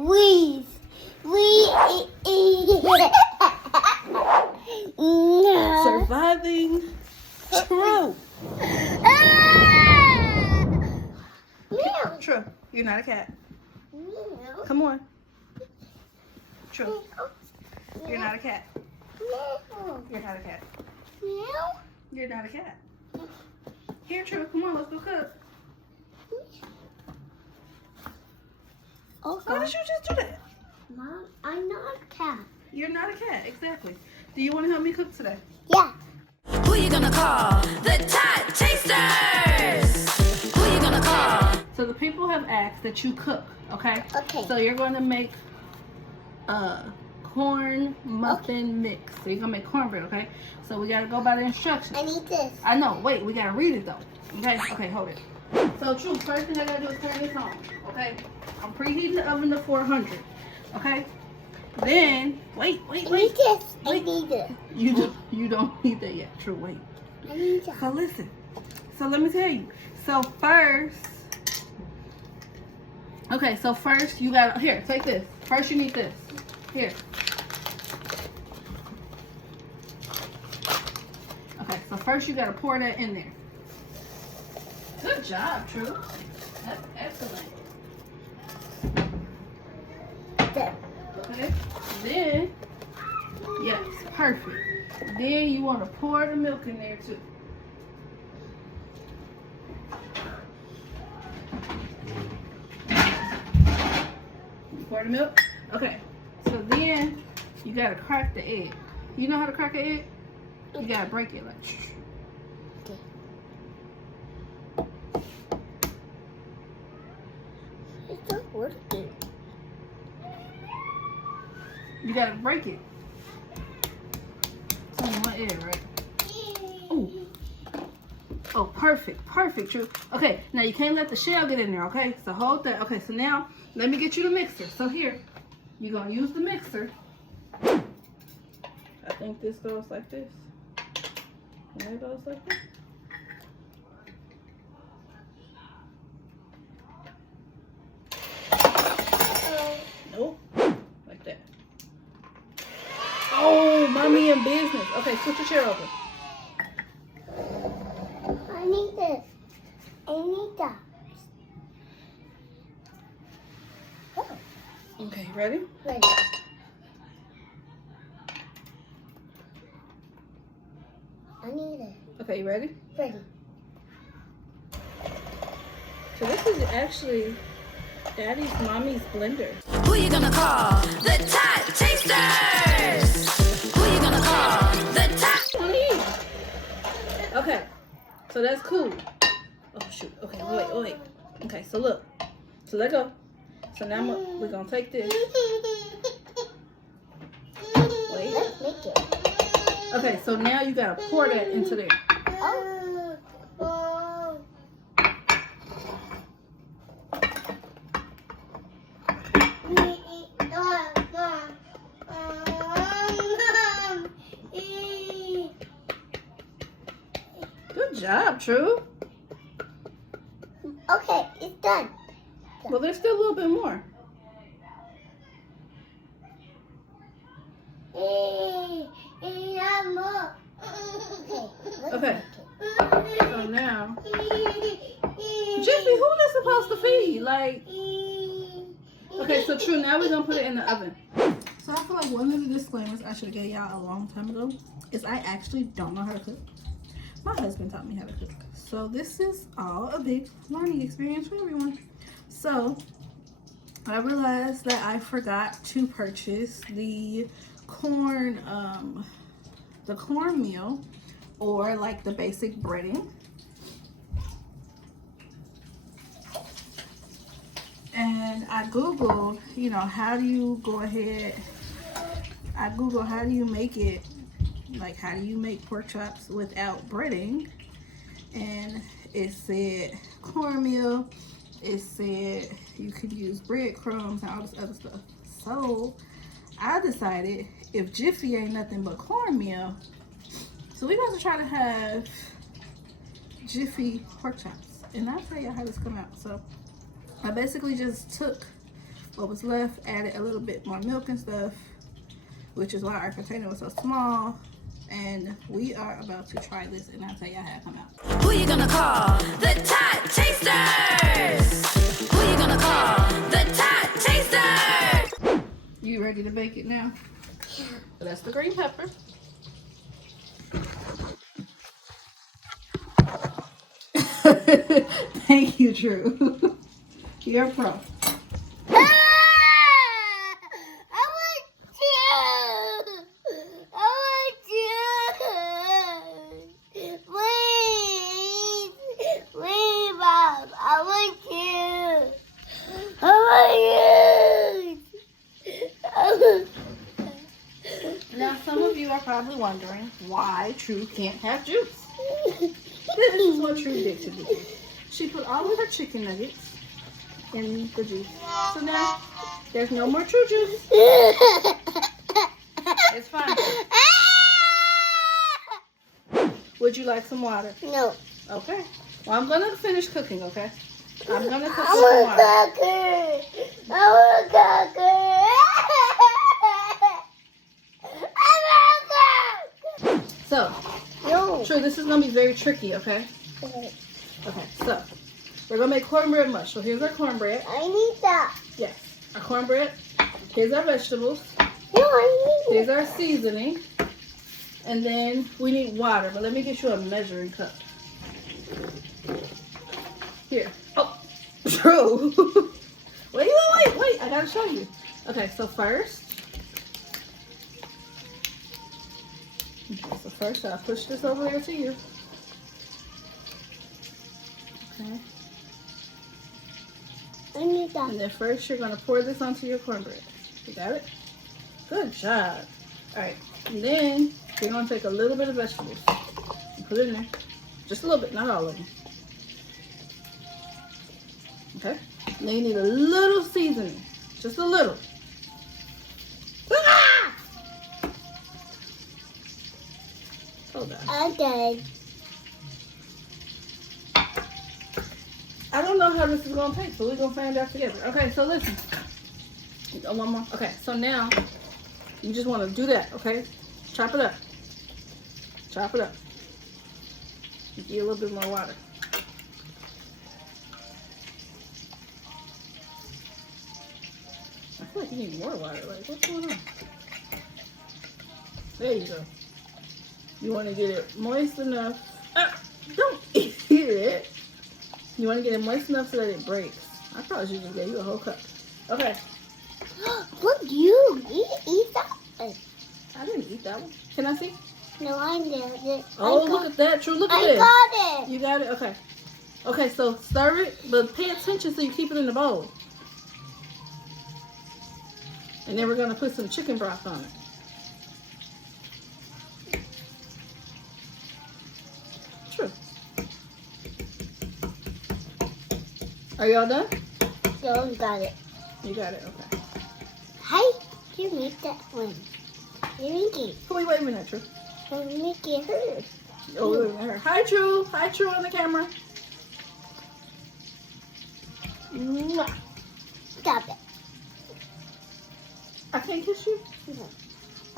We. No. Surviving True. Meow. True. You're not a cat. Meow. Come on. True. You're not a cat. Meow. You're not a cat. Meow. You're not a cat. Here, True. Come on, let's go cook. Oh, Why did you just do that? Mom, I'm not a cat. You're not a cat. Exactly. Do you want to help me cook today? Yeah. Who you gonna call? The Tot Tasters! Who you gonna call? So the people have asked that you cook, okay? Okay. So you're going to make a corn muffin mix. So you're going to make cornbread, okay? So we got to go by the instructions. I need this. I know. Wait, we got to read it though. Okay? Okay, hold it. So True, first thing I got to do is turn this on, okay? I'm preheating the oven to 400, okay? Then, wait. I need this. I Wait. need it. You don't need that yet. True, wait. I need that. So listen. So let me tell you. So first, okay, so first you got, here, take this. First you need this. Here. Okay, so first you got to pour that in there. Good job, True. That's excellent. There. Okay. Then, yes, perfect. Then you want to pour the milk in there too. You pour the milk? Okay. So then you gotta crack the egg. You know how to crack an egg? You gotta break it like. It's not working. You gotta break it. It's only one egg, right? Ooh. Oh, perfect, True. Okay, now you can't let the shell get in there, okay? So hold that. Okay, so now let me get you the mixer. So here, you're gonna use the mixer. I think this goes like this. And it goes like this. Nope. Like that. Oh, mommy in business. Okay, switch your chair over. I need this. I need that. Oh, Okay, ready? ready. I need it. Okay, you ready? Ready. So this is actually Daddy's mommy's blender. Who you gonna call? The Tot Tasters! Who you gonna call? The Tot... Okay, so that's cool. Oh shoot. Okay, wait. Okay, so look. So let go. So now we're gonna take this. Wait. Let's make it. Okay, so now you gotta pour that into there. Oh. Good job, True. Okay, it's done. Well, there's still a little bit more. Okay. So now, Jiffy, who is supposed to feed? Like, okay, so True, now we're gonna put it in the oven. So I feel like one of the disclaimers I should have gave y'all a long time ago is I actually don't know how to cook. My husband taught me how to cook. So this is all a big learning experience for everyone. So I realized that I forgot to purchase the cornmeal, or like the basic breading. And I Googled, how do you go ahead, I Googled how do you make it, like how do you make pork chops without breading? And it said cornmeal, it said you could use breadcrumbs and all this other stuff. So I decided if Jiffy ain't nothing but cornmeal, so we're going to try to have Jiffy pork chops. And I'll tell you how this come out. So I basically just took what was left, added a little bit more milk and stuff, which is why our container was so small. And we are about to try this, and I'll tell y'all how it come out. Who you gonna call? The Tot Tasters! Who you gonna call? The Tot Tasters! You ready to bake it now? Yeah. So that's the green pepper. Thank you, Drew. You're a pro. I want you. I want you. Please, Mom. I want you. I want you. Now, some of you are probably wondering why True can't have juice. This is what True did to me. She put all of her chicken nuggets in the juice. So now, there's no more True juice. It's fine. Would you like some water? No. Okay. Well, I'm going to finish cooking, okay? I'm going to cook I with some water. want cookie. I want cookie. So, No. True, this is going to be very tricky, okay? Okay, so, we're going to make cornbread mush. So, here's our cornbread. I need that. Yes, our cornbread. Here's our vegetables. No, I need Here's our seasoning. And then we need water. But let me get you a measuring cup. Here. Oh, True. wait. I got to show you. Okay, so first. Okay, so first I'll push this over there to you. Okay. I need that. And then first you're going to pour this onto your cornbread. You got it? Good job. Alright. And then you're going to take a little bit of vegetables and put it in there. Just a little bit, not all of them. Okay? And then you need a little seasoning. Just a little. Ah! Hold on. Okay. I don't know how this is going to take, so we're going to find out together. Okay, so listen. Oh, one more. Okay, so now you just want to do that, okay? Chop it up. Chop it up. Get a little bit more water. I feel like you need more water. Like, what's going on? There you go. You want to get it moist enough. Don't eat it. You want to get it moist enough so that it breaks. I probably should just gave you a whole cup. Okay. Look, you eat that. I didn't eat that one. Can I see? No, I did. Oh, look at that. True, look at I this. got it. You got it? Okay. Okay, so stir it, but pay attention so you keep it in the bowl. And then we're going to put some chicken broth on it. True. Are y'all done? So got it. You got it, okay. Hi, you make that one. You make it. Wait a minute, True. You make it hers. Oh, wait a minute. Hi, True. Hi, True on the camera. Mwah. Stop it. I can't kiss you? No.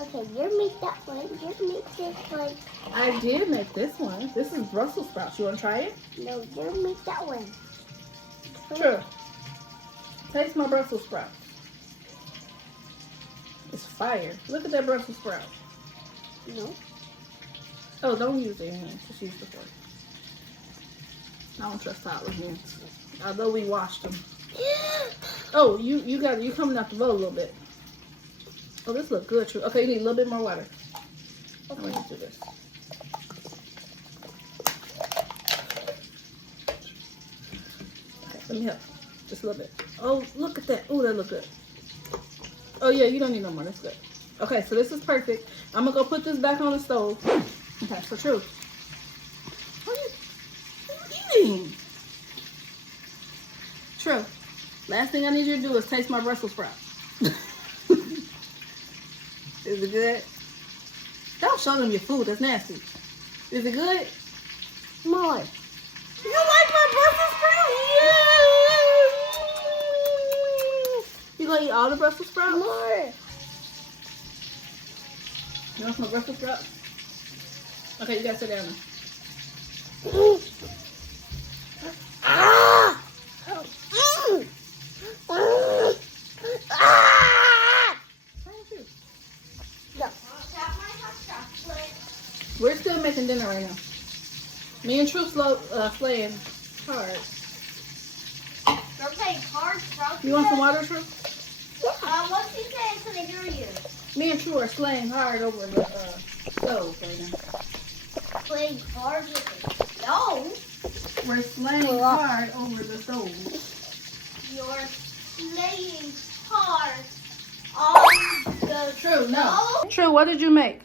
Okay, you make that one. You make this one. I did make this one. This is Brussels sprouts. You want to try it? No, you make that one. True. Taste my Brussels sprouts. It's fire. Look at that Brussels sprout. No. Oh, don't use your hands. Just use the fork. I don't trust toddler hands. Although we washed them. Oh, you got it. You coming out the bowl a little bit. Oh, this look good, True. Okay, you need a little bit more water. I'm going to do this. Okay, let me help. Just a little bit. Oh, look at that. Oh, that look good. Oh, yeah, you don't need no more. That's good. Okay, so this is perfect. I'm going to go put this back on the stove. Okay, so True. What are you eating? True. Last thing I need you to do is taste my Brussels sprouts. Is it good? Don't show them your food. That's nasty. Is it good? More. You like my Brussels sprouts? Yeah. You gonna eat all the Brussels sprouts? More. You want some Brussels sprouts? Okay, you gotta sit down now. Ah! Ah! No. We're still making dinner right now. Me and True playing hard. You're playing cards, bro. You want some water, True? What you say? I couldn't hear you. Me and True are slaying hard over the stove right now. Playing cards with it. No. We're slaying hard over the stove. You're playing hard on the True, no. stove. True, what did you make?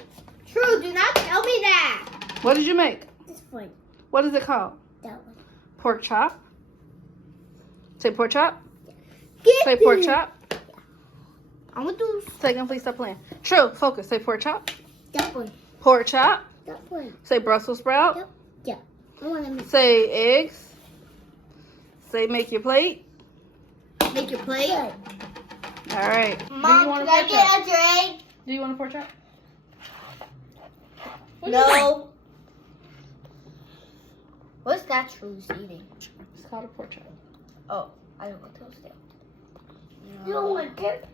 True, do not tell me that. What did you make? This one. What is it called? That one. Pork chop. Say pork chop. Get Say pork it. chop. I'm gonna do Second, please stop playing. True, focus. Say pork chop. that one. Pork chop. That one. Say Brussels sprout. Yep. Yeah. I want to Say eggs. Say make your plate. make your plate. All right. Do you Mom, want a can I pork chop? get a drink? Do you want a pork chop? What do you No. want? What's that True's eating? It's called a pork chop. Oh, I don't want toast it. You don't want it?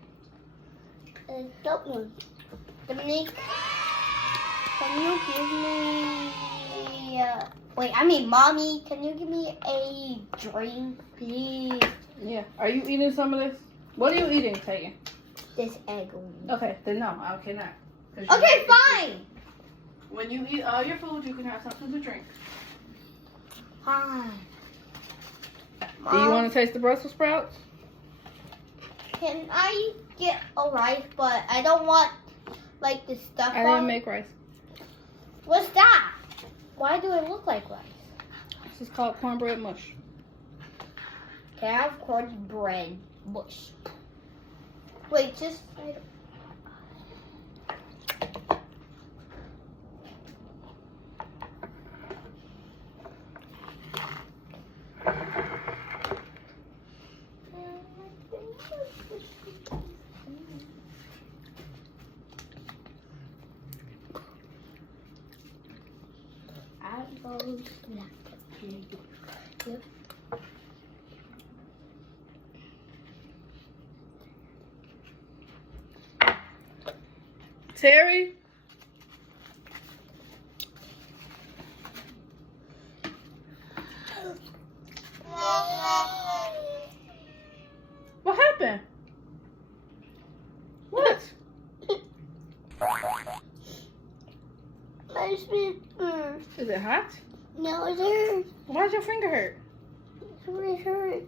That one. Dominique, can you give me... Mommy, can you give me a drink, please? Yeah. Are you eating some of this? What are you eating, Tegan? This egg only. Okay, then no, I cannot. 'Cause you Okay, eat- fine. When you eat all your food, you can have something to drink. Fine. Do you want to taste the Brussels sprouts? Can I get a rice, but I don't want, like, the stuff I on didn't it? make rice. What's that? Why do it look like rice? This is called cornbread mush. Can I have cornbread mush? Wait, just... Yep. Terry? What happened? What? My finger. Is it hot? No, it hurts. Why's your finger hurt? It hurts.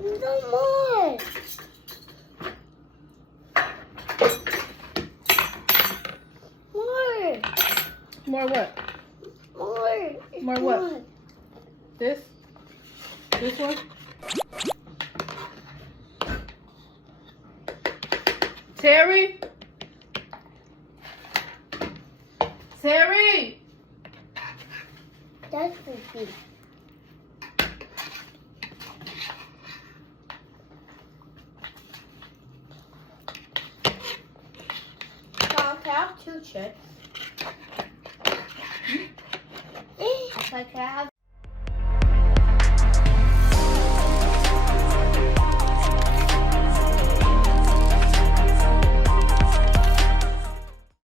No, more. More. More what? More. More what? This? This one? Terry? Terry! That's for me. Mom, can I have 2 chips? Can I have